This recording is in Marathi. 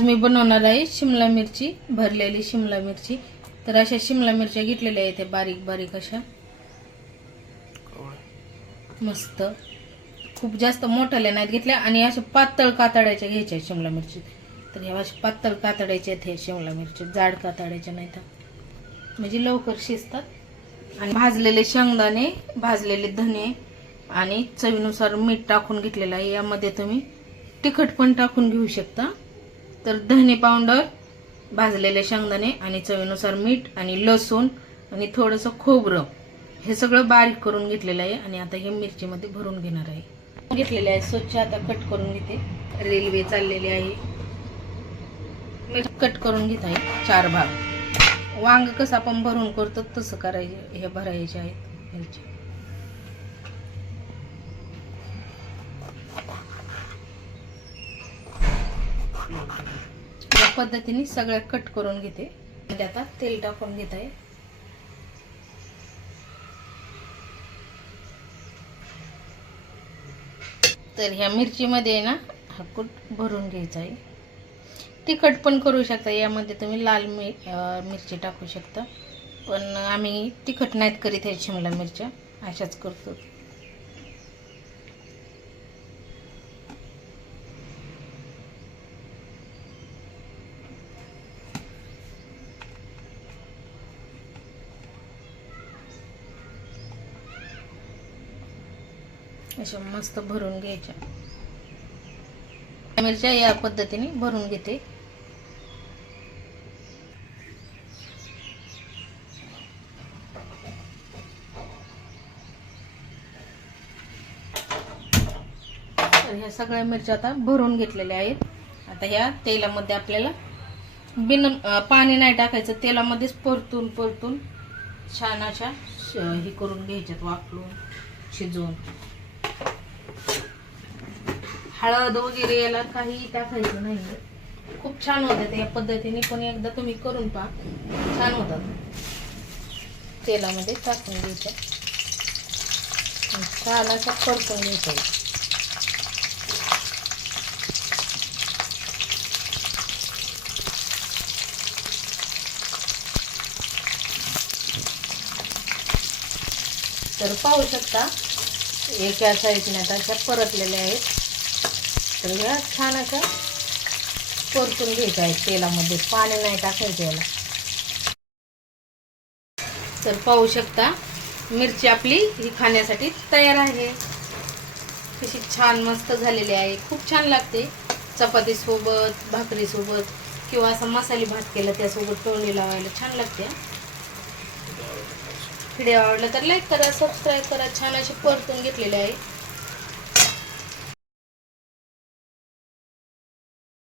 मी बनवणार आहे शिमला मिरची भरलेली शिमला मिरची. तर अशा शिमला मिरच्या घेतलेल्या आहेत बारीक बारीक अशा. मस्त. खूप जास्त मोठ्याल्या नाहीत घेतल्या आणि अशा पातळ कातडायच्या घ्यायच्या आहेत शिमला मिरची. तर ह्या अशा पातळ कातडायच्या आहेत हे शिमला मिरची जाड कातडायच्या नाही तर म्हणजे लवकर शिजतात. आणि भाजलेले शेंगदाणे भाजलेले धने आणि चवीनुसार मीठ टाकून घेतलेलं आहे. यामध्ये तुम्ही तिखट पण टाकून घेऊ शकता. तर धने पावडर भाजलेले शेंगदाणे आणि चवीनुसार मीठ आणि लसूण आणि थोडंसं खोबरं. हे सगळं बारीक करून घेतलेलं आहे आणि आता हे मिरचीमध्ये भरून घेणार आहे. घेतलेले आहे स्वच्छ आता कट करून घेते. रेल्वे चाललेली आहे. मिरची कट करून घेत आहे चार भाग. वांग कसं आपण भरून करतो तसं करायचे हे भरायचे आहेत मिरची. या पद्धतीने सगळ्या कट करून घेते. म्हणजे आता तेल टाकून घेत आहे तर ह्या मिरचीमध्ये आहे ना हा कूट भरून घ्यायचा आहे. तिखट पण करू शकता यामध्ये तुम्ही लाल मिर मिरची टाकू शकता. पण आम्ही तिखट नाहीत करीत आहे शिमला मिरच्या अशाच करतो. अशा मस्त भरून घ्यायच्या. मिरच्या या पद्धतीने भरून घेते. तर ह्या सगळ्या मिरच्या आता भरून घेतलेल्या आहेत. आता ह्या तेलामध्ये आपल्याला बिन पाणी नाही टाकायचं तेलामध्येच परतून परतून छान अशा हे करून घ्यायच्यात वापरून शिजवून. हळद वगैरे याला काही टाकायचं नाही खूप छान होतात या पद्धतीने. पण एकदा तुम्ही करून पहा. छान होतात तेलामध्ये टाकून घ्यायचं. छान असं परतून घ्यायचं. तर पाहू शकता एका साईडने आता अशा परतलेल्या आहेत. तर ह्या छान असं परतून घ्यायचं आहे तेलामध्ये. पाणी नाही टाकायचं याला. तर पाहू शकता मिरची आपली ही खाण्यासाठी तयार आहे. कशी छान मस्त झालेली आहे. खूप छान लागते. चपातीसोबत भाकरीसोबत किंवा असा मसाले भात केला त्यासोबत तोंडी लावायला छान लागते. व्हिडिओ आवडला तर लाईक करा सबस्क्राईब करा. छान असे परतून घेतलेले आहे.